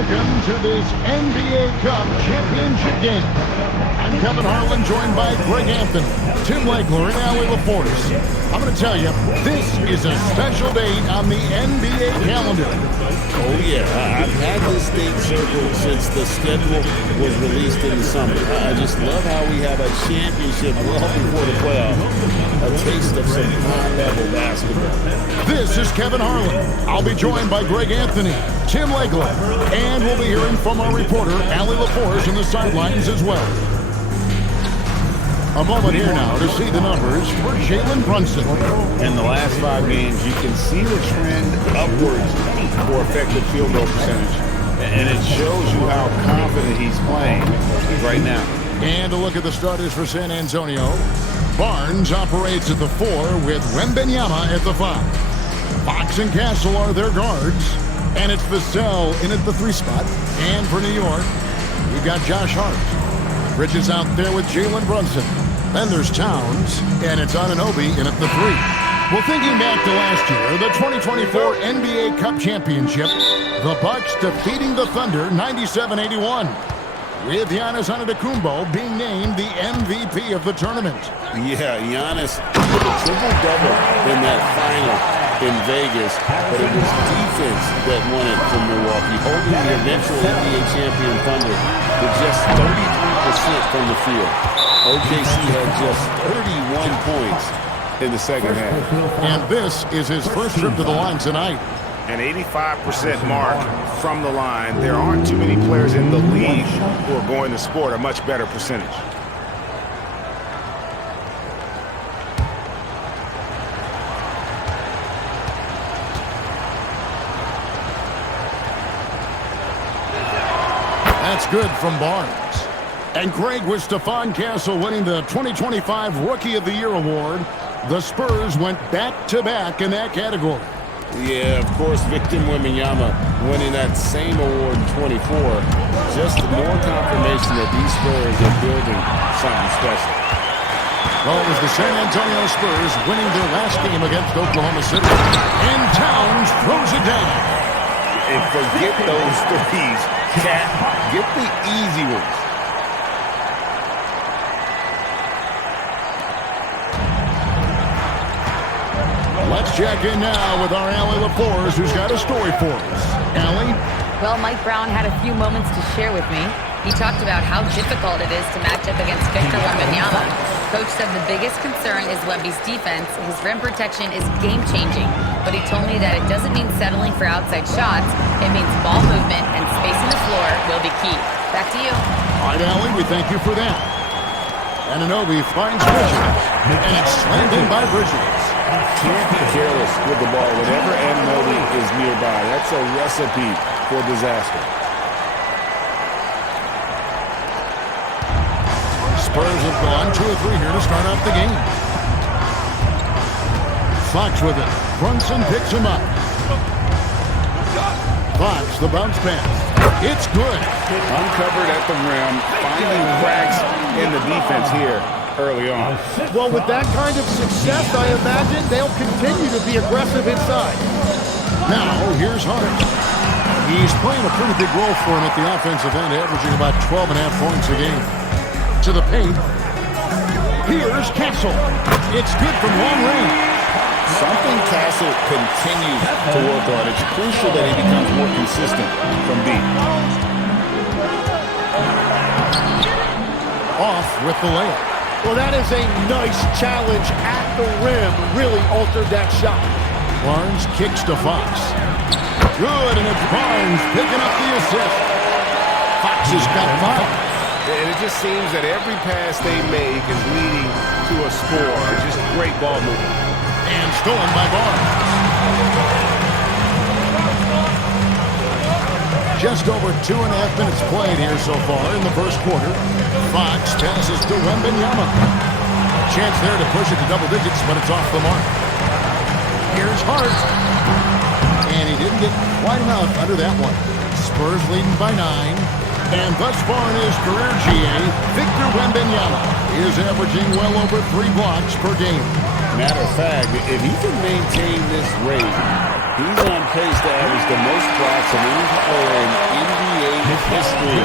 Welcome to this NBA Cup championship game. I'm Kevin Harlan, joined by Greg Anthony, Tim Legler, and Allie LaForce. I'm going to tell you, this is a special date on the NBA calendar. Oh, yeah. I've had this date circled since the schedule was released in the summer. I just love how we have a championship well before the playoffs. A taste of some high-level basketball. This is Kevin Harlan. I'll be joined by Greg Anthony, Tim Legler, and we'll be hearing from our reporter, Allie LaForce, in the sidelines as well. A moment here now to see the numbers for Jalen Brunson. In the last 5 games, you can see the trend upwards for effective field goal percentage. And it shows you how confident he's playing right now. And a look at the starters for San Antonio. Barnes operates at the 4 with Wembanyama at the 5. Fox and Castle are their guards. And it's Vassell in at the 3 spot. And for New York, we've got Josh Hart. Bridges out there with Jalen Brunson. Then there's Towns, and it's Anunoby in at the 3. Well, thinking back to last year, the 2024 NBA Cup Championship, the Bucks defeating the Thunder 97-81, with Giannis Antetokounmpo being named the MVP of the tournament. Yeah, Giannis with a triple-double in that final in Vegas, but it was defense that won it from Milwaukee, holding the eventual NBA champion Thunder with just 33% from the field. OKC had just 31 points in the second half. And this is his first trip to the line tonight. An 85% mark from the line. There aren't too many players in the league who are going to score a much better percentage. That's good from Barnes. And Greg, with Stephon Castle winning the 2025 Rookie of the Year award, the Spurs went back-to-back in that category. Yeah, of course, Victor Wembanyama winning that same award in 24. Just more confirmation that these Spurs are building something special. Well, it was the San Antonio Spurs winning their last game against Oklahoma City. And Towns throws it down. And forget those threes, Cat. Get the easy ones. Let's check in now with our Allie LaForce, who's got a story for us. Allie? Well, Mike Brown had a few moments to share with me. He talked about how difficult it is to match up against Victor Wembanyama. Coach said the biggest concern is Wemby's defense. His rim protection is game-changing. But he told me that it doesn't mean settling for outside shots. It means ball movement and spacing the floor will be key. Back to you. All right, Allie, we thank you for that. Anunoby finds Bridges, and it's slammed in by Bridges. Can't be careless with the ball whenever Anunoby is nearby. That's a recipe for disaster. Spurs have gone 2 of 3 here to start off the game. Fox with it. Brunson picks him up. Fox, the bounce pass. It's good. Uncovered at the rim, finding cracks in the defense here early on. Well, with that kind of success, I imagine they'll continue to be aggressive inside. Now, here's Hart. He's playing a pretty big role for him at the offensive end, averaging about 12.5 points a game. To the paint. Here's Castle. It's good from long range. Something Castle continues to work on. It's crucial that he becomes more consistent from deep. Off with the layup. Well, that is a nice challenge at the rim. Really altered that shot. Barnes kicks to Fox. Good, and it's Barnes picking up the assist. Fox has got 5. And it just seems that every pass they make is leading to a score. Just great ball movement. And stolen by Barnes. Just over 2.5 minutes played here so far in the first quarter. Fox passes to Wembanyama. Chance there to push it to double digits, but it's off the mark. Here's Hart. And he didn't get quite enough under that one. Spurs leading by 9. And thus far in his career, GA, Victor Wembanyama is averaging well over 3 blocks per game. Matter of fact, if he can maintain this rate, He's on pace to average the most blocks of any player in NBA history,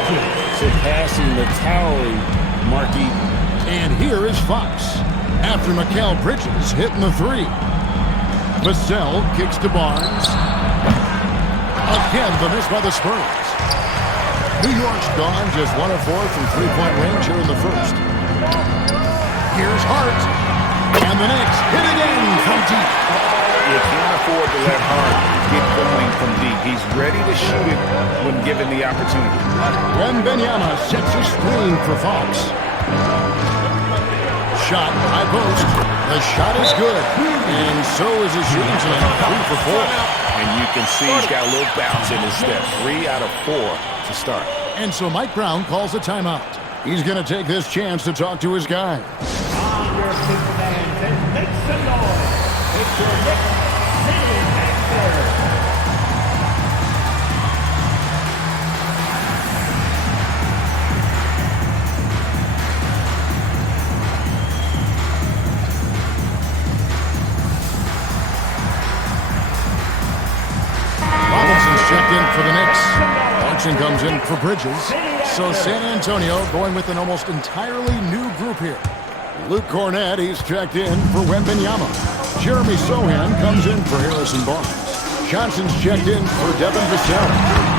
surpassing the towering Mark Eaton. And here is Fox after Mikal Bridges hitting the three. Vassell kicks to Barnes. Again, the miss by the Spurs. New York's gone just 1 of 4 from three-point range here in the first. Here's Hart. And the Knicks hit again from deep. You can't afford to let Hart get going from deep. He's ready to shoot it when given the opportunity. Wembanyama sets a screen for Fox. Shot, high post. The shot is good. And so is his shooting tonight. 3 for 4. And you can see he's got a little bounce in his step. 3 out of 4 to start. And so Mike Brown calls a timeout. He's going to take this chance to talk to his guy. On your big fans and make some noise. It's your Knicks City Master. Checked in for the Knicks. Clarkson comes in for Bridges. So San Antonio going with an almost entirely new group here. Luke Cornett, he's checked in for Wembanyama. Jeremy Sohan comes in for Harrison Barnes. Johnson's checked in for Devin Vassell.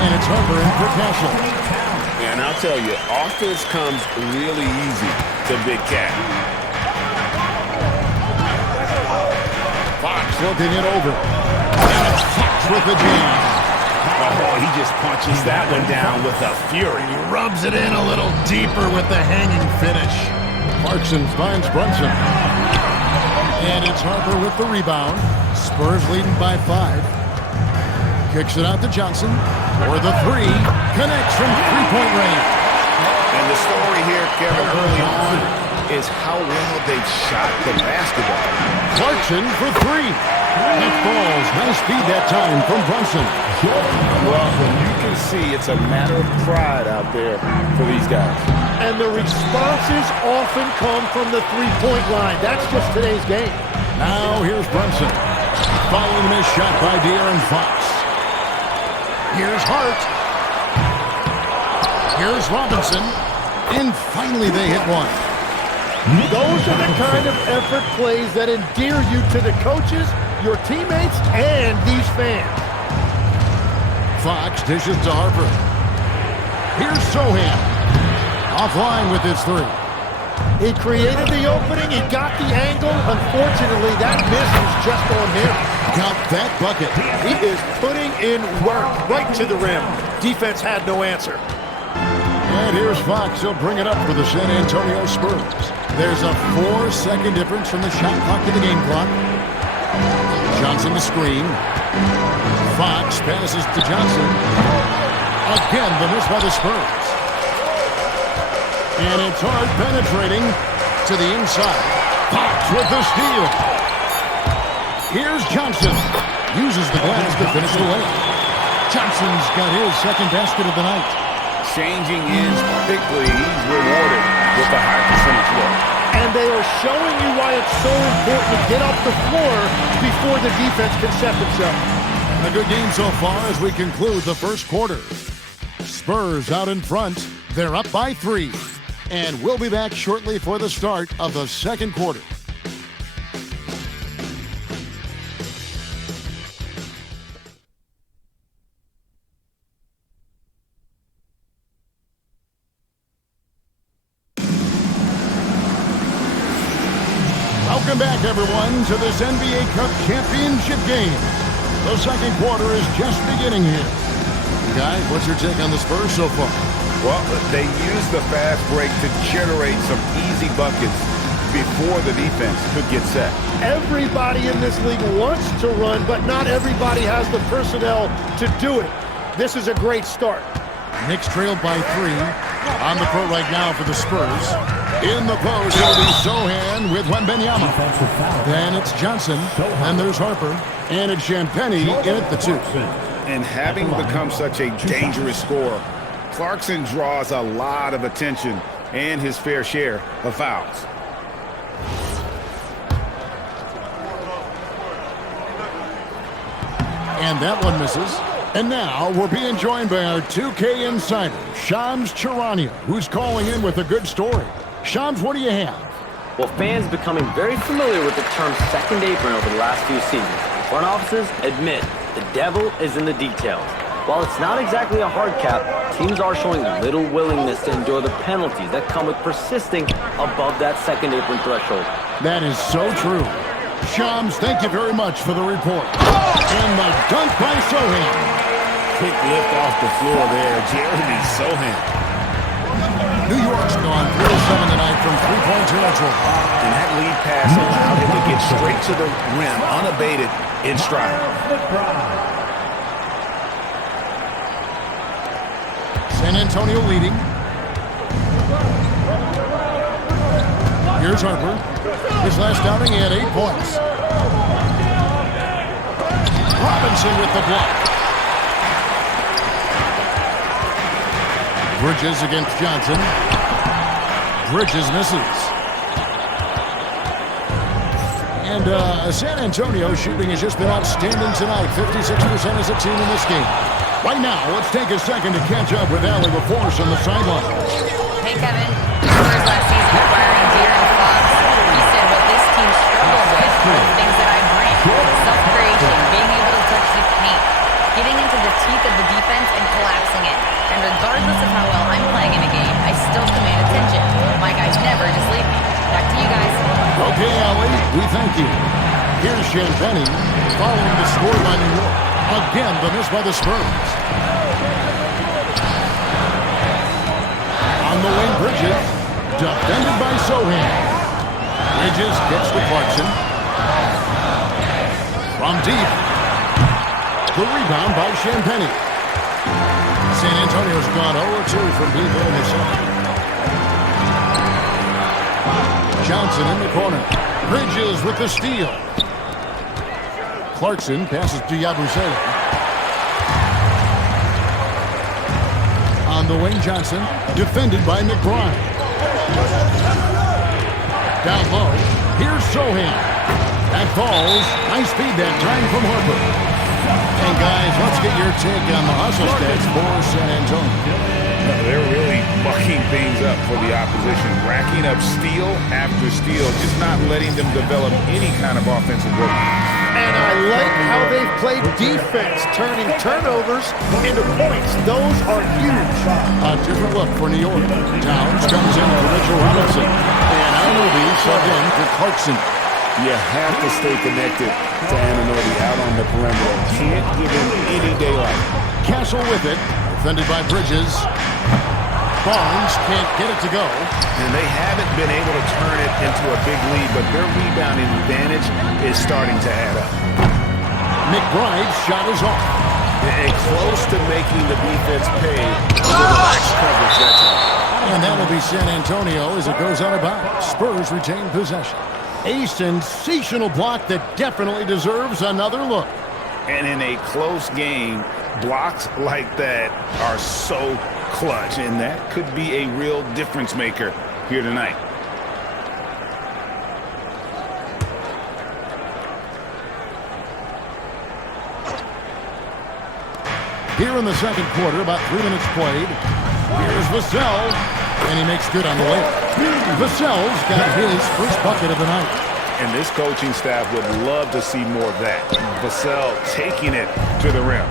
And it's Harper in for Castle. And I'll tell you, offense comes really easy to Big Cat. Fox looking it over. And it's Fox with the jam. Oh, he just punches that one down with a fury. He rubs it in a little deeper with the hanging finish. Clarkson finds Brunson. And it's Harper with the rebound. Spurs leading by 5. Kicks it out to Johnson. For the 3. Connects from three-point range. And the story here, Kevin, early on is how well they've shot the basketball. Clarkson for 3. That falls. Nice feed that time from Brunson. Well, you can see it's a matter of pride out there for these guys. And the responses often come from the three-point line. That's just today's game. Now here's Brunson. Following the missed shot by De'Aaron Fox. Here's Hart. Here's Robinson. And finally they hit one. Those are the kind of effort plays that endear you to the coaches, your teammates, and these fans. Fox dishes to Harper. Here's Sohan. Offline with his 3. He created the opening. He got the angle. Unfortunately, that miss was just on him. Got that bucket. He is putting in work right to the rim. Defense had no answer. And here's Fox. He'll bring it up for the San Antonio Spurs. There's a 4-second difference from the shot clock to the game clock. Johnson the screen. Fox passes to Johnson. Again, the miss by the Spurs. And it's Hart penetrating to the inside. Fox with the steal. Here's Johnson. Uses the glass to finish the layup. Johnson's got his second basket of the night. Changing ends quickly, he's rewarded with a high percentage look. And they are showing you why it's so important to get off the floor before the defense can set themselves. A good game so far as we conclude the first quarter. Spurs out in front. They're up by 3. And we'll be back shortly for the start of the second quarter. Welcome back, everyone, to this NBA Cup championship game. The second quarter is just beginning here. Guys, what's your take on the Spurs so far? Well, they used the fast break to generate some easy buckets before the defense could get set. Everybody in this league wants to run, but not everybody has the personnel to do it. This is a great start. Knicks trailed by 3. On the court right now for the Spurs. In the post, it'll be Sohan with Wembanyama. Then it's Johnson. And there's Harper. And it's Champagnie in at the 2. And having become such a dangerous scorer, Clarkson draws a lot of attention and his fair share of fouls. And that one misses. And now we're being joined by our 2K insider, Shams Charania, who's calling in with a good story. Shams, what do you have? Well, fans becoming very familiar with the term second apron over the last few seasons. Front offices admit the devil is in the details. While it's not exactly a hard cap, teams are showing little willingness to endure the penalties that come with persisting above that second apron threshold. That is so true. Shams, thank you very much for the report. And the dunk by Sohan. Quick lift off the floor there, Jeremy Sohan. New York's gone 3 of 7 tonight from three-point territory. And that lead pass allowed him to get straight to the rim, unabated, in stride. San Antonio leading. Here's Harper. His last outing, he had 8 points. Robinson with the block. Bridges against Johnson. Bridges misses. And San Antonio shooting has just been outstanding tonight. 56% as a team in this game. Right now, let's take a second to catch up with Allie before us on the sideline. Hey, Kevin. The Spurs last season acquiring De'Aaron Fox. He said what this team struggled with are the things that I bring. Self-creation, being able to touch the paint, getting into the teeth of the defense and collapsing it. And regardless of how well I'm playing in a game, I still command attention. My guys never just leave me. Back to you guys. Okay, Allie, we thank you. Here's Champagne following the score by New York. Again, the miss by the Spurs. On the wing, Bridges. Defended by Sohan. Bridges gets to Clarkson. From deep. The rebound by Champagne. San Antonio's gone 0-2 from deep in the second. Johnson in the corner. Bridges with the steal. Clarkson passes to Yabusele. On the wing, Johnson, defended by McBride. Down low, here's Sohan. That falls. Nice speed that time from Harper. And guys, let's get your take on the hustle stats for San Antonio. They're really mucking things up for the opposition, racking up steal after steal, just not letting them develop any kind of offensive rhythm. And I like how they've played defense, turning turnovers into points. Those are huge. A different look for New York. Towns comes in for Mitchell Robinson. And Anunoby subbed in for Clarkson. You have to stay connected to Anunoby out on the perimeter. Can't give him any daylight. Castle with it. Defended by Bridges. Barnes can't get it to go. And they haven't been able to turn it into a big lead, but their rebounding advantage is starting to add up. McBride's shot is off. And close to making the defense pay for the lax coverage that time. And that'll be San Antonio as it goes out of bounds. Spurs retain possession. A sensational block that definitely deserves another look. And in a close game, blocks like that are so clutch, and that could be a real difference maker here tonight. Here in the second quarter, about 3 minutes played. Here's Vassell, and he makes good on the way. Vassell's got his first bucket of the night. And this coaching staff would love to see more of that. Vassell taking it to the rim.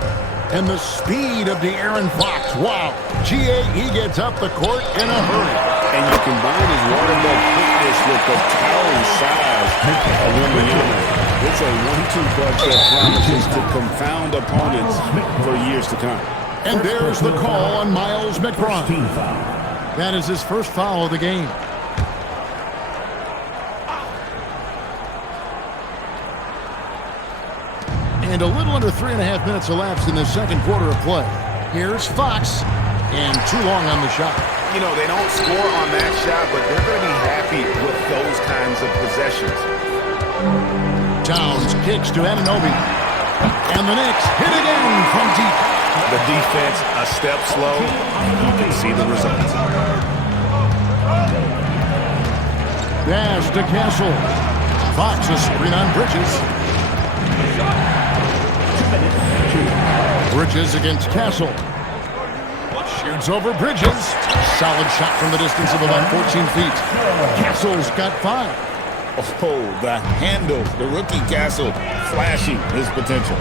And the speed of De'Aaron Fox. Wow. He gets up the court in a hurry. And you combine his waterlogged quickness with the towering size of Wembanyama. It's a 1-2 punch that promises to confound opponents for years to come. And there's the call on Miles McBride. That is his first foul of the game. And a little under 3.5 minutes elapsed in the second quarter of play. Here's Fox, and too long on the shot. You know, they don't score on that shot, but they're going to be happy with those kinds of possessions. Towns kicks to Anunoby. And the Knicks hit again from deep. The defense a step slow. You can see the results. Dash to Castle. Fox a screen on Bridges. -2. Bridges against Castle. Shoots over Bridges. Solid shot from the distance of about 14 feet. Castle's got 5. Oh, the handle. The rookie Castle flashing his potential.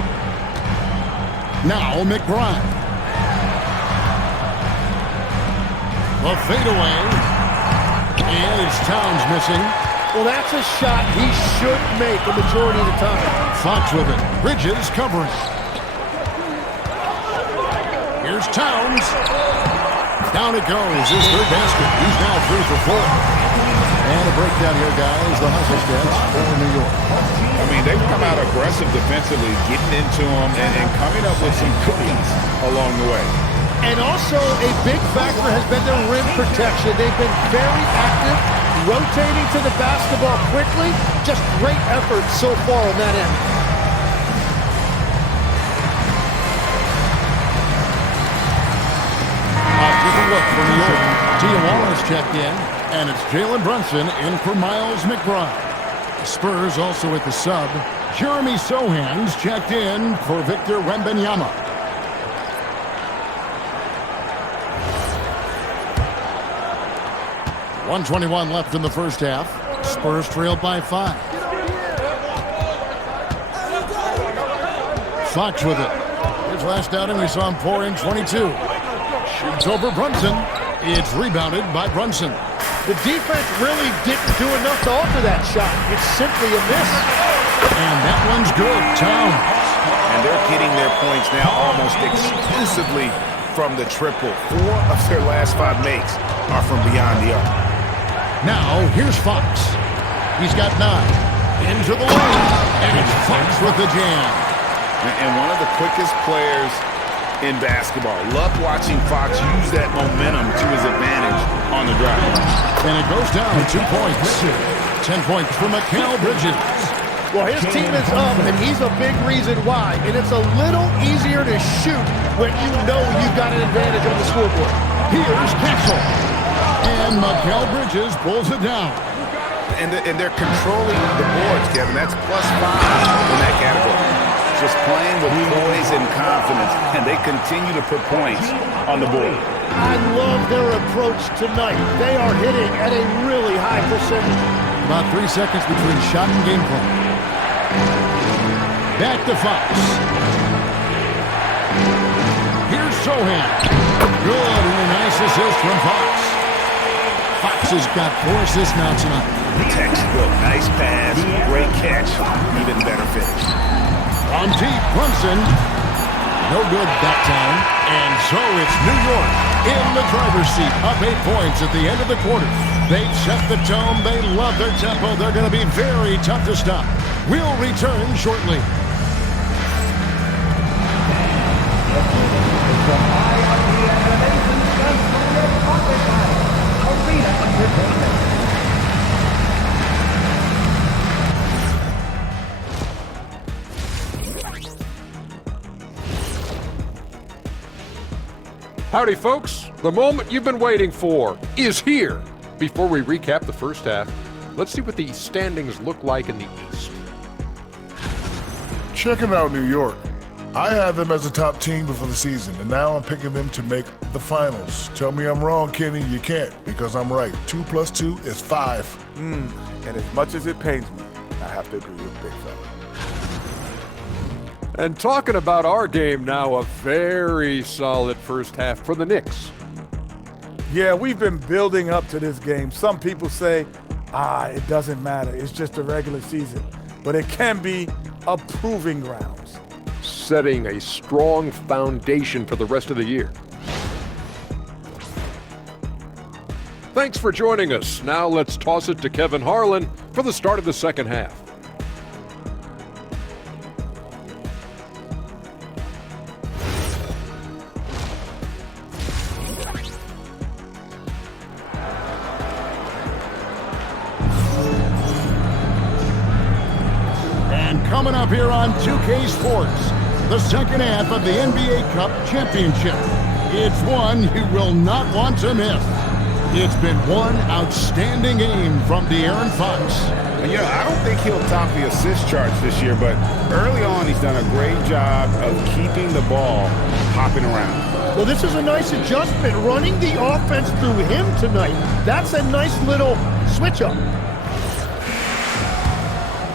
Now McBride. The fadeaway. And it's Towns missing. Well, that's a shot he should make the majority of the time. Fox with it. Bridges covering. Here's Towns. Down it goes. His third basket. He's now 3 for 4. And a breakdown here, guys. The hustle stats for New York. I mean, they've come out aggressive defensively, getting into them and coming up with some cookies along the way. And also a big factor has been their rim protection. They've been very active, rotating to the basketball quickly. Just great effort so far on that end. A different look for New York. Tijuana's checked in, and it's Jalen Brunson in for Miles McBride. The Spurs also at the sub. Jeremy Sohan's checked in for Victor Wembanyama. .121 left in the first half. Spurs trailed by 5. Fox with it. His last outing, we saw him pour in 22. Shoots over Brunson. It's rebounded by Brunson. The defense really didn't do enough to alter that shot. It's simply a miss. And that one's good. Towns. And they're getting their points now almost exclusively from the triple. 4 of their last 5 makes are from beyond the arc. Now, here's Fox. He's got 9. Into the lane. And it's Fox with the jam. And one of the quickest players in basketball. Love watching Fox use that momentum to his advantage on the drive. And it goes down 2 points. 10 points for Mikal Bridges. Well, his team is up, and he's a big reason why. And it's a little easier to shoot when you know you've got an advantage on the scoreboard. Here's Castle. And Mikal Bridges pulls it down. And they're controlling the boards, Kevin. That's +5 in that category. Just playing with poise and confidence, and they continue to put points on the board. I love their approach tonight. They are hitting at a really high percentage. About 3 seconds between shot and game play. Back to Fox. Here's Sohan. Good and a nice assist from Fox. Fox has got 4 assists now tonight. Textbook, nice pass, great catch, even better finish. On deep, Brunson. No good that time. And so it's New York in the driver's seat, up 8 points at the end of the quarter. They've set the tone. They love their tempo. They're going to be very tough to stop. We'll return shortly. Howdy, folks. The moment you've been waiting for is here. Before we recap the first half, let's see what the standings look like in the East. Checking out New York. I had them as a top team before the season, and now I'm picking them to make the finals. Tell me I'm wrong, Kenny. You can't, because I'm right. 2 + 2 is 5. And as much as it pains me, I have to agree with Big Fella. And talking about our game now, a very solid first half for the Knicks. Yeah, we've been building up to this game. Some people say, it doesn't matter. It's just a regular season. But it can be a proving grounds. Setting a strong foundation for the rest of the year. Thanks for joining us. Now let's toss it to Kevin Harlan for the start of the second half. Coming up here on 2K Sports, the second half of the NBA Cup Championship. It's one you will not want to miss. It's been one outstanding game from De'Aaron Fox, You know, I don't think he'll top the assist charts this year, but early on he's done a great job of keeping the ball hopping around. Well, this is a nice adjustment, running the offense through him tonight. That's a nice little switch up.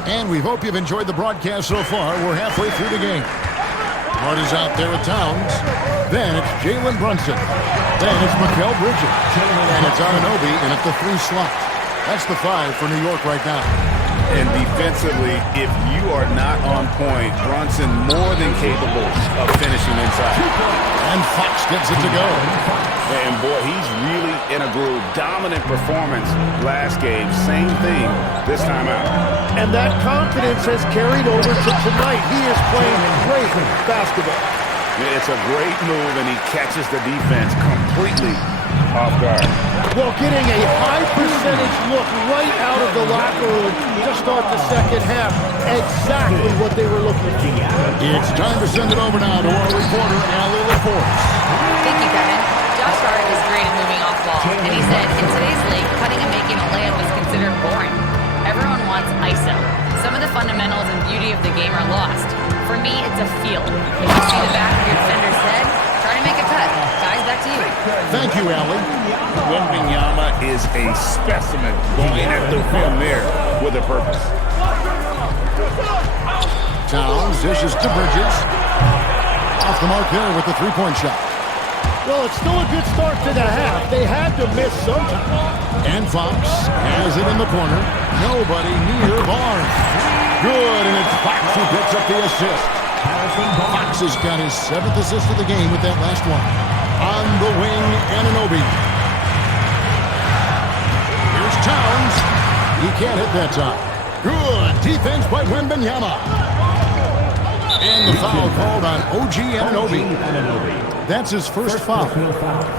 And we hope you've enjoyed the broadcast so far. We're halfway through the game. Hart is out there with Towns. Then it's Jalen Brunson. Then it's Mikal Bridges. And it's Anunoby in at the 3 slot. That's the 5 for New York right now. And defensively, if you are not on point, Brunson more than capable of finishing inside. And Fox gets it to go. And boy, he's really in a groove. Dominant performance last game. Same thing this time out. And that confidence has carried over to tonight. He is playing great basketball. It's a great move, and he catches the defense completely off guard. Well, getting a high percentage look right out of the locker room to start the second half. Exactly what they were looking for. It's time to send it over now to our reporter, Allie LaForce. Thank you, Kevin. Josh Hart is great at moving off ball, and he said, in today's league, cutting and making a layup is considered boring. Everyone wants ISO. Some of the fundamentals and beauty of the game are lost. For me, it's a feel. If you see the back of your defender's head, try to make a cut. Guys, back to you. Thank you, Allie. Wembanyama is a specimen going at the rim there with a purpose. Towns dishes to Bridges. Off the mark there with the 3-point shot. Well, it's still a good start to the half. They had to miss sometime. And Fox has it in the corner. Nobody near Barnes. Good, and it's Fox who picks up the assist. Fox has got his 7th assist of the game with that last one. On the wing, Anunoby. Here's Towns. He can't hit that time. Good defense by Wembanyama. And the foul called on OG Anunoby. That's his first foul.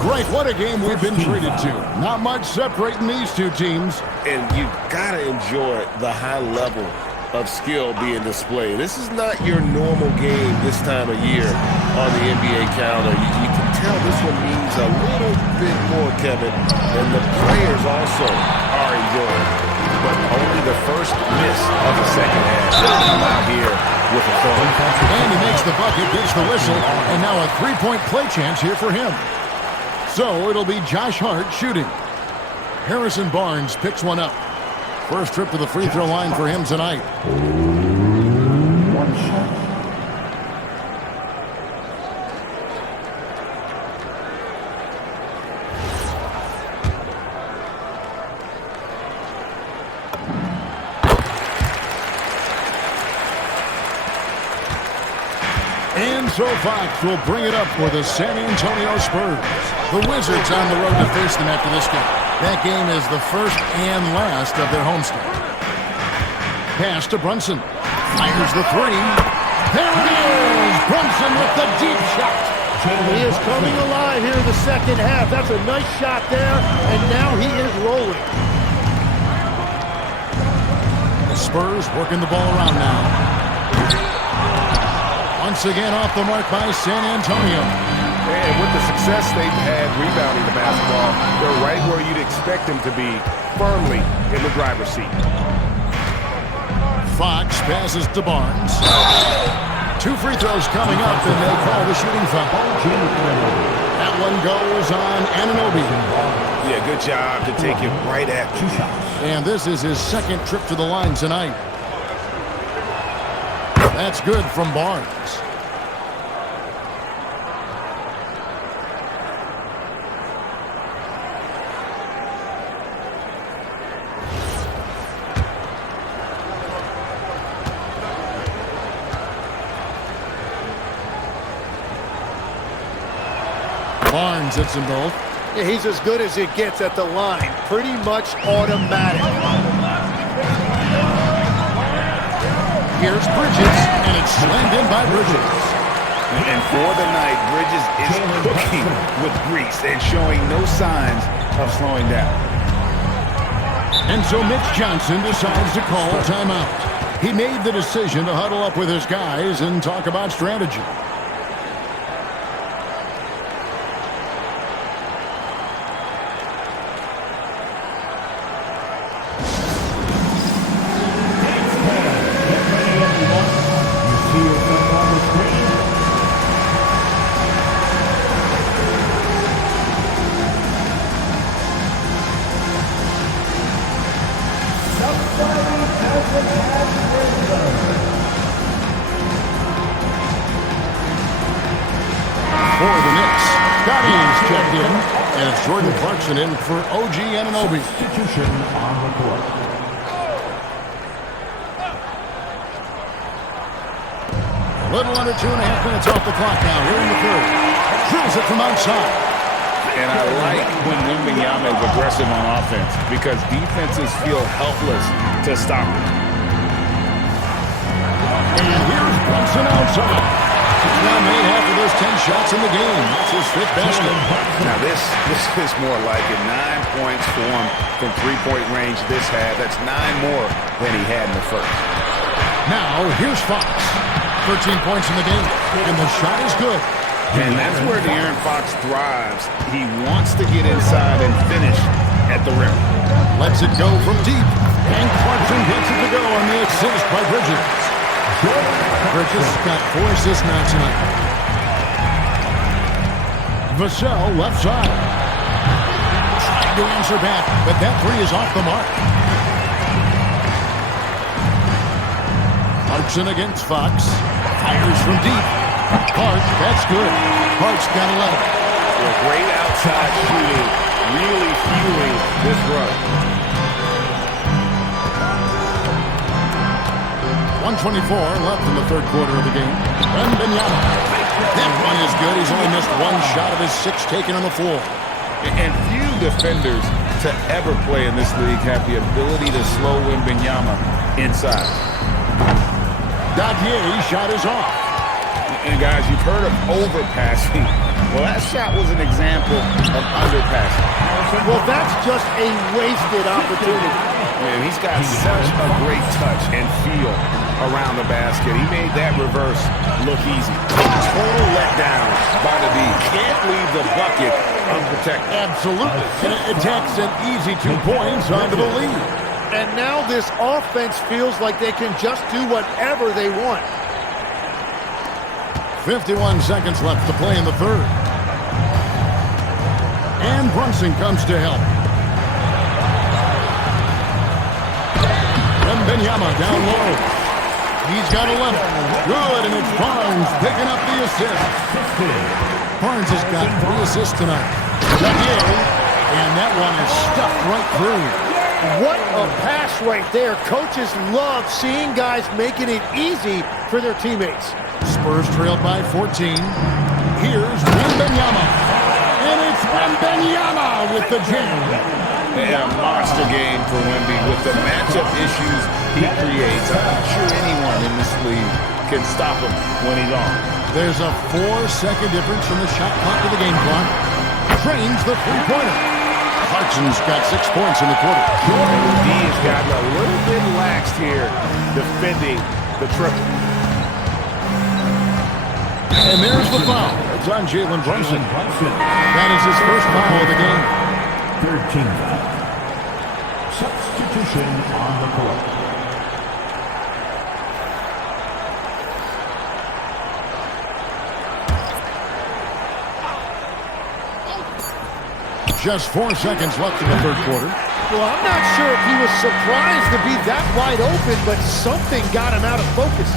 Great, what a game we've been treated to. Not much separating these two teams. And you got to enjoy the high level of skill being displayed. This is not your normal game this time of year on the NBA calendar. You can tell this one means a little bit more, Kevin, and the players also are enjoying it. But only the first miss of the second half will come out here with a throw. And he makes the bucket, gets the whistle, and now a 3-point play chance here for him. So it'll be Josh Hart shooting. Harrison Barnes picks one up. First trip to the free throw line for him tonight. One shot. And so Fox will bring it up for the San Antonio Spurs. The Wizards on the road to face them after this game. That game is the first and last of their homestand. Pass to Brunson. Fires the 3. There it is! Brunson with the deep shot. He is coming alive here in the second half. That's a nice shot there, and now he is rolling. The Spurs working the ball around now. Once again off the mark by San Antonio. And with the success they've had rebounding the basketball, they're right where you'd expect them to be, firmly in the driver's seat. Fox passes to Barnes. 2 free throws coming up, and they call the shooting foul. That one goes on Anunoby. Yeah, good job to take it right at 2 shots. And this is his 2nd trip to the line tonight. That's good from Barnes. Barnes hits them both. Yeah, he's as good as it gets at the line. Pretty much automatic. Here's Bridges, and it's slammed in by Bridges. And for the night, Bridges is cooking with grease and showing no signs of slowing down. And so Mitch Johnson decides to call a timeout. He made the decision to huddle up with his guys and talk about strategy. For the Knicks, Dottie's checked in, and it's Jordan Clarkson in for OG Anunoby. Substitution on the court. A little under 2.5 minutes off the clock now here in the third. Drills it from outside. And I like when Wembanyama is aggressive on offense because defenses feel helpless to stop him. And here's Brunson outside. He's now made half of those 10 shots in the game. That's his fifth basket. Now this is more like it. 9 points for him from three-point range this half. That's 9 more than he had in the first. Now here's Fox. 13 points in the game, and the shot is good. And that's where De'Aaron Fox thrives. He wants to get inside and finish at the rim. Lets it go from deep, and Clarkson gets it to go on the assist by Bridges. Bridges got 4 assists now tonight. Vassell left side. Trying to answer back, but that three is off the mark. Clarkson against Fox. Fires from deep. Clark, that's good. Clark's got 11. Great outside shooting, really fueling this run. 1:24 left in the third quarter of the game. Wembanyama. That one is good. He's only missed 1 shot of his 6 taken on the floor. And few defenders to ever play in this league have the ability to slow Wembanyama inside. Dadier's shot is off. And guys, you've heard of overpassing. Well, that shot was an example of underpassing. Well, that's just a wasted opportunity. Man, he's got such a great touch and feel around the basket. He made that reverse look easy. Total letdown by the D. Can't leave the bucket unprotected. Absolutely. And it takes an easy 2 points onto the lead. And now this offense feels like they can just do whatever they want. 51 seconds left to play in the third. And Brunson comes to help. Wembanyama down low. He's got 11. Good, and it's Barnes picking up the assist. Barnes has got 3 assists tonight. And that one is stuffed right through. What a pass right there. Coaches love seeing guys making it easy for their teammates. Spurs trailed by 14. Here's Wembanyama. And it's Wembanyama with the jam. Yeah, a monster game for Wemby with the matchup issues he creates. I'm not sure anyone in this league can stop him when he's on. There's a 4-second difference from the shot clock to the game clock. Trains the three-pointer. Clarkson's got 6 points in the quarter. D has gotten a little bit laxed here defending the triple. And there's the foul. It's on Jalen Brunson. That is his first foul of the game. 13th foul. Substitution on the court. Just 4 seconds left in the third quarter. Well, I'm not sure if he was surprised to be that wide open, but something got him out of focus.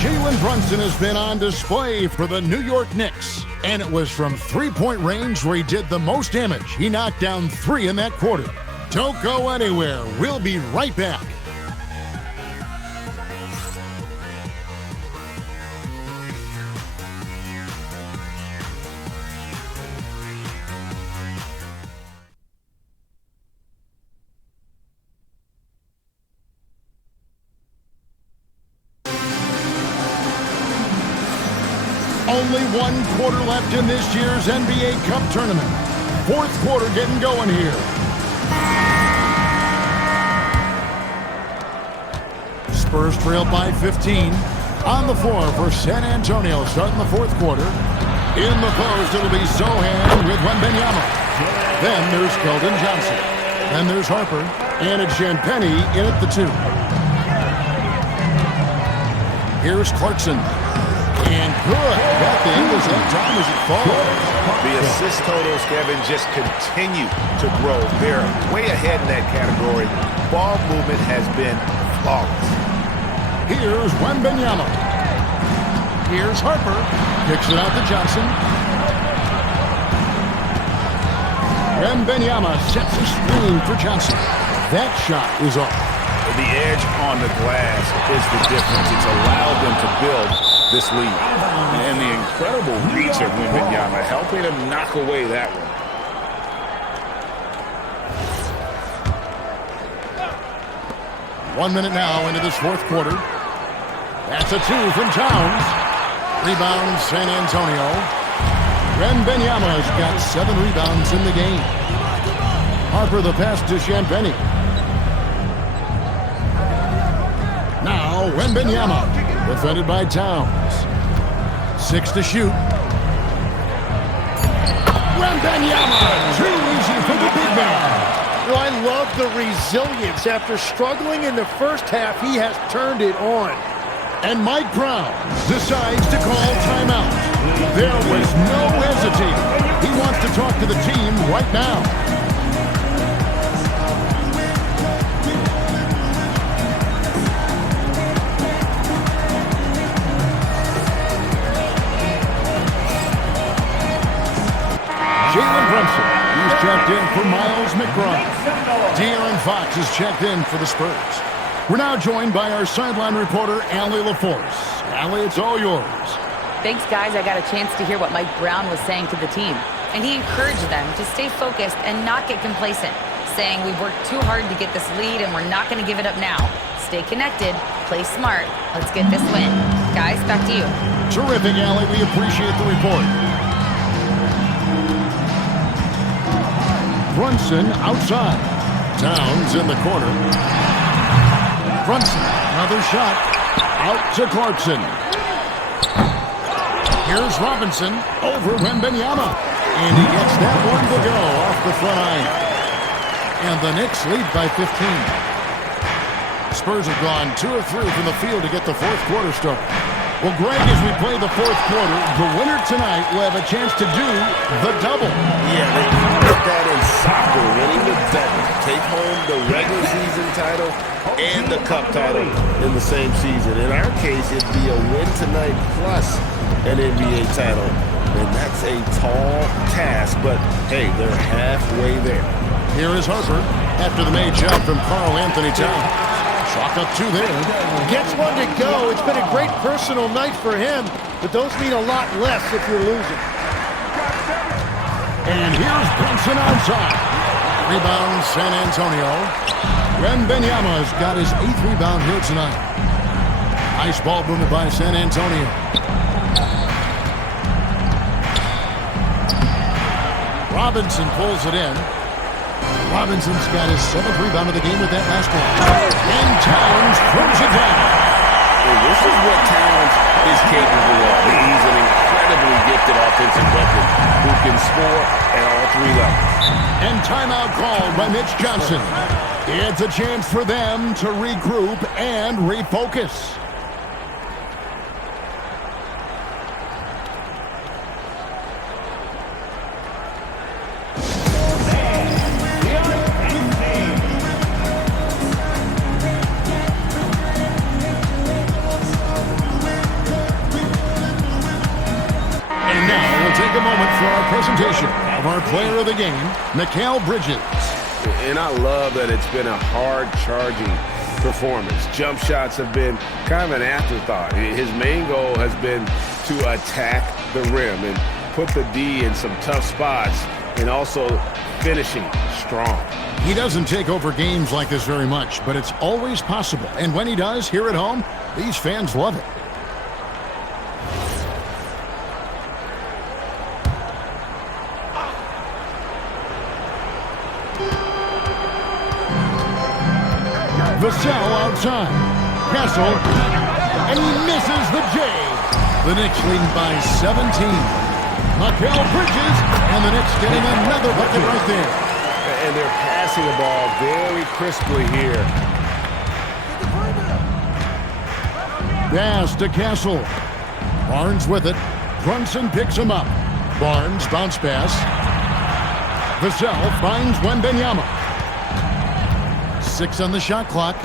Jalen Brunson has been on display for the New York Knicks. And it was from three-point range where he did the most damage. He knocked down 3 in that quarter. Don't go anywhere. We'll be right back. Only 1 quarter left in this year's NBA Cup tournament. 4th quarter getting going here. Spurs trail by 15. On the floor for San Antonio starting the 4th quarter. In the post, it'll be Sohan with Wembanyama. Then there's Keldon Johnson. Then there's Harper. And it's Champagnie in at the 2. Here's Clarkson. And good. That thing was on time as it falls. The assist totals, Kevin, just continue to grow. They're way ahead in that category. Ball movement has been flawless. Here's Wembanyama. Here's Harper. Kicks it out to Johnson. Wembanyama sets a screen for Johnson. That shot is off. The edge on the glass is the difference. It's allowed them to build this lead. And the incredible reach of Wembanyama helping him knock away that one. 1 minute now into this fourth quarter. That's a two from Towns. Rebound San Antonio. Wembanyama's got 7 rebounds in the game. Harper the pass to Champagnie. Now Wembanyama, defended by Towns. 6 to shoot. Wembanyama, too easy for the big man. You know, I love the resilience. After struggling in the first half, he has turned it on. And Mike Brown decides to call timeout. There was no hesitating. He wants to talk to the team right now. Jalen Brunson, he's checked in for Miles McBride. De'Aaron Fox is checked in for the Spurs. We're now joined by our sideline reporter, Allie LaForce. Allie, it's all yours. Thanks, guys. I got a chance to hear what Mike Brown was saying to the team. And he encouraged them to stay focused and not get complacent, saying we've worked too hard to get this lead and we're not going to give it up now. Stay connected, play smart. Let's get this win. Guys, back to you. Terrific, Allie. We appreciate the report. Brunson outside. Towns in the corner. Brunson, another shot. Out to Clarkson. Here's Robinson over Wembanyama. And he gets that one to go off the front iron. And the Knicks lead by 15. Spurs have gone 2 of 3 from the field to get the fourth quarter started. Well, Greg, as we play the fourth quarter, the winner tonight will have a chance to do the double. Yeah, they call it that in soccer, winning the double. Take home the regular season title and the cup title in the same season. In our case, it'd be a win tonight plus an NBA title. And that's a tall task, but hey, they're halfway there. Here is Harper after the made shot from Karl Anthony Towns. Chalk up 2 there. Gets one to go. It's been a great personal night for him, but those mean a lot less if you're losing. And here's Brunson outside. Rebound San Antonio. Wembanyama's got his 8th rebound here tonight. Nice ball movement by San Antonio. Robinson pulls it in. Robinson's got his 7th rebound of the game with that last one. And Towns throws it down. And this is what Towns is capable of. He's an incredibly gifted offensive weapon who can score at all 3 levels. And timeout called by Mitch Johnson. It's a chance for them to regroup and refocus. Take a moment for our presentation of our player of the game, Mikal Bridges. And I love that it's been a hard-charging performance. Jump shots have been kind of an afterthought. His main goal has been to attack the rim and put the D in some tough spots and also finishing strong. He doesn't take over games like this very much, but it's always possible. And when he does, here at home, these fans love it. Vassell outside. Castle. And he misses the J. The Knicks leading by 17. Mikal Bridges. And the Knicks getting another bucket right there. And they're passing the ball very crisply here. Pass to Castle. Barnes with it. Brunson picks him up. Barnes bounce pass. Vassell finds Wembanyama. 6 on the shot clock.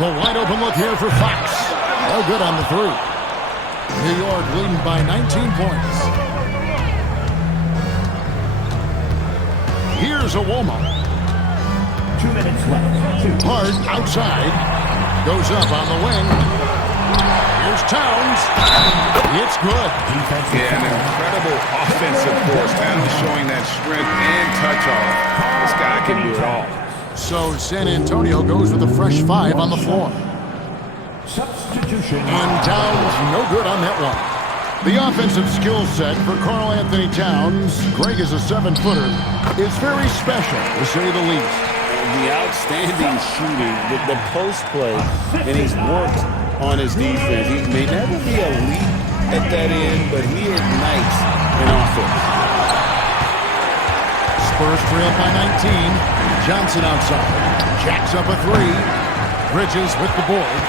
The wide open look here for Fox. No good on the 3. New York leading by 19 points. Here's Iwoma. 2 minutes left. Hard outside. Goes up on the wing. Here's Towns. It's good. Yeah, an incredible offensive force. Towns showing that strength and touch off. This guy can do it all. So San Antonio goes with a fresh 5 on the floor. Substitution. And Towns no good on that one. The offensive skill set for Karl Anthony Towns, Greg is a 7-footer, is very special, to say the least. The outstanding shooting, the post play, and he's worked on his defense. He may never be elite at that end, but he ignites an offense. Spurs trail by 19. Johnson outside. Jacks up a 3. Bridges with the board.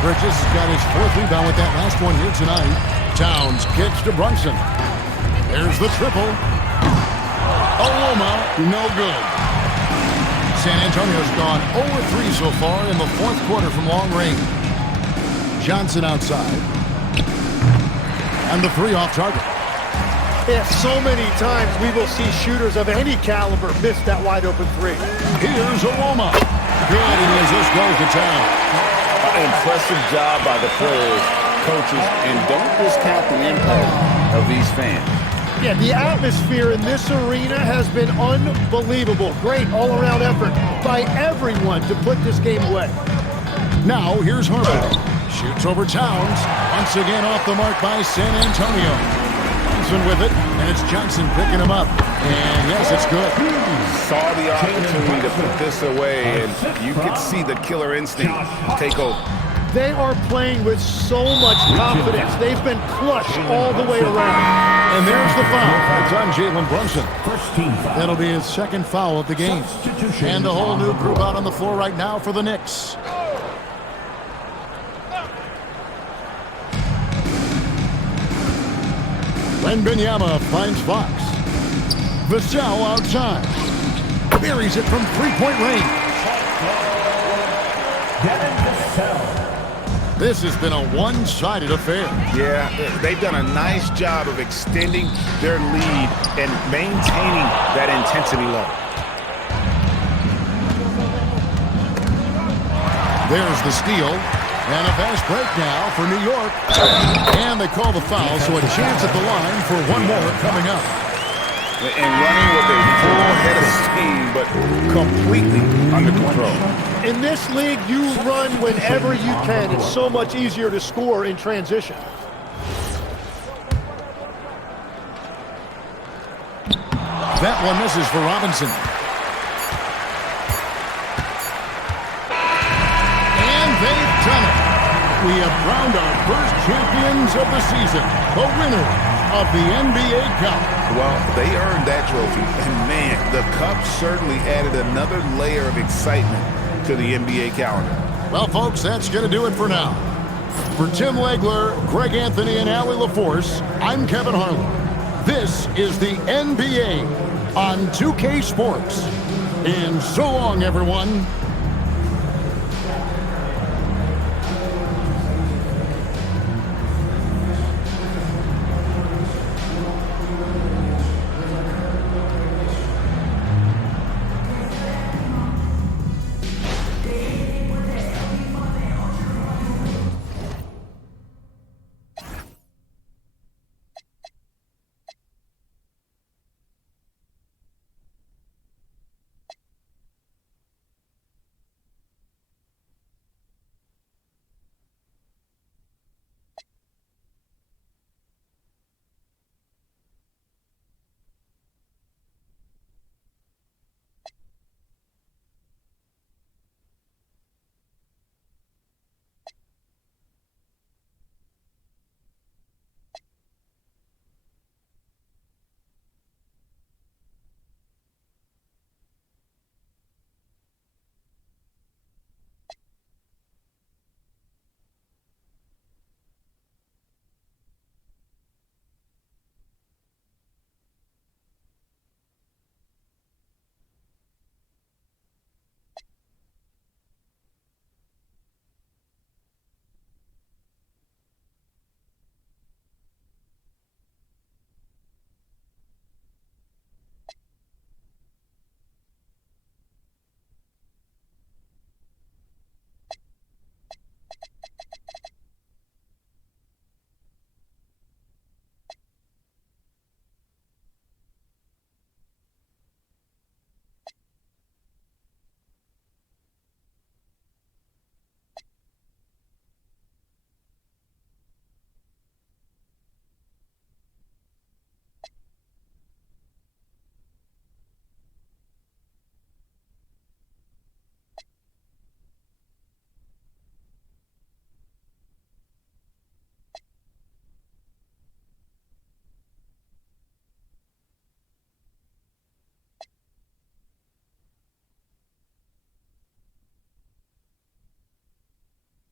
Bridges got his 4th rebound with that last one here tonight. Towns kicks to Brunson. There's the triple. Iwoma, no good. San Antonio's gone 0-3 so far in the 4th quarter from long range. Johnson outside. And the 3 off target. Yeah, so many times we will see shooters of any caliber miss that wide open 3. Here's Iwoma. Good, and as this goes to town. Impressive job by the players, coaches, and don't discount the impact of these fans. Yeah, the atmosphere in this arena has been unbelievable. Great all-around effort by everyone to put this game away. Now, here's Harper. Shoots over Towns. Once again off the mark by San Antonio. Johnson with it, and it's Johnson picking him up. And yes, it's good. Saw the opportunity to put this away, and you could see the killer instinct take over. They are playing with so much confidence. They've been clutch all the way around. And there's the foul. It's on Jalen Brunson. First team foul. That'll be his 2nd foul of the game. And a whole new group out on the floor right now for the Knicks. Wembanyama finds Fox. Vassell outside. Buries it from 3-point range. Devin Vassell. This has been a one-sided affair. Yeah, they've done a nice job of extending their lead and maintaining that intensity level. There's the steal. And a fast break now for New York. And they call the foul, so a chance at the line for one more coming up. And running with a full head of steam, but completely under control. In this league, you run whenever you can. It's so much easier to score in transition. That one misses for Robinson. And they've done it. We have crowned our first champions of the season, the winner of the NBA Cup. Well, they earned that trophy, and man, the Cup certainly added another layer of excitement to the NBA calendar. Well, folks, that's going to do it for now. For Tim Legler, Greg Anthony, and Allie LaForce, I'm Kevin Harlan. This is the NBA on 2K Sports. And so long, everyone.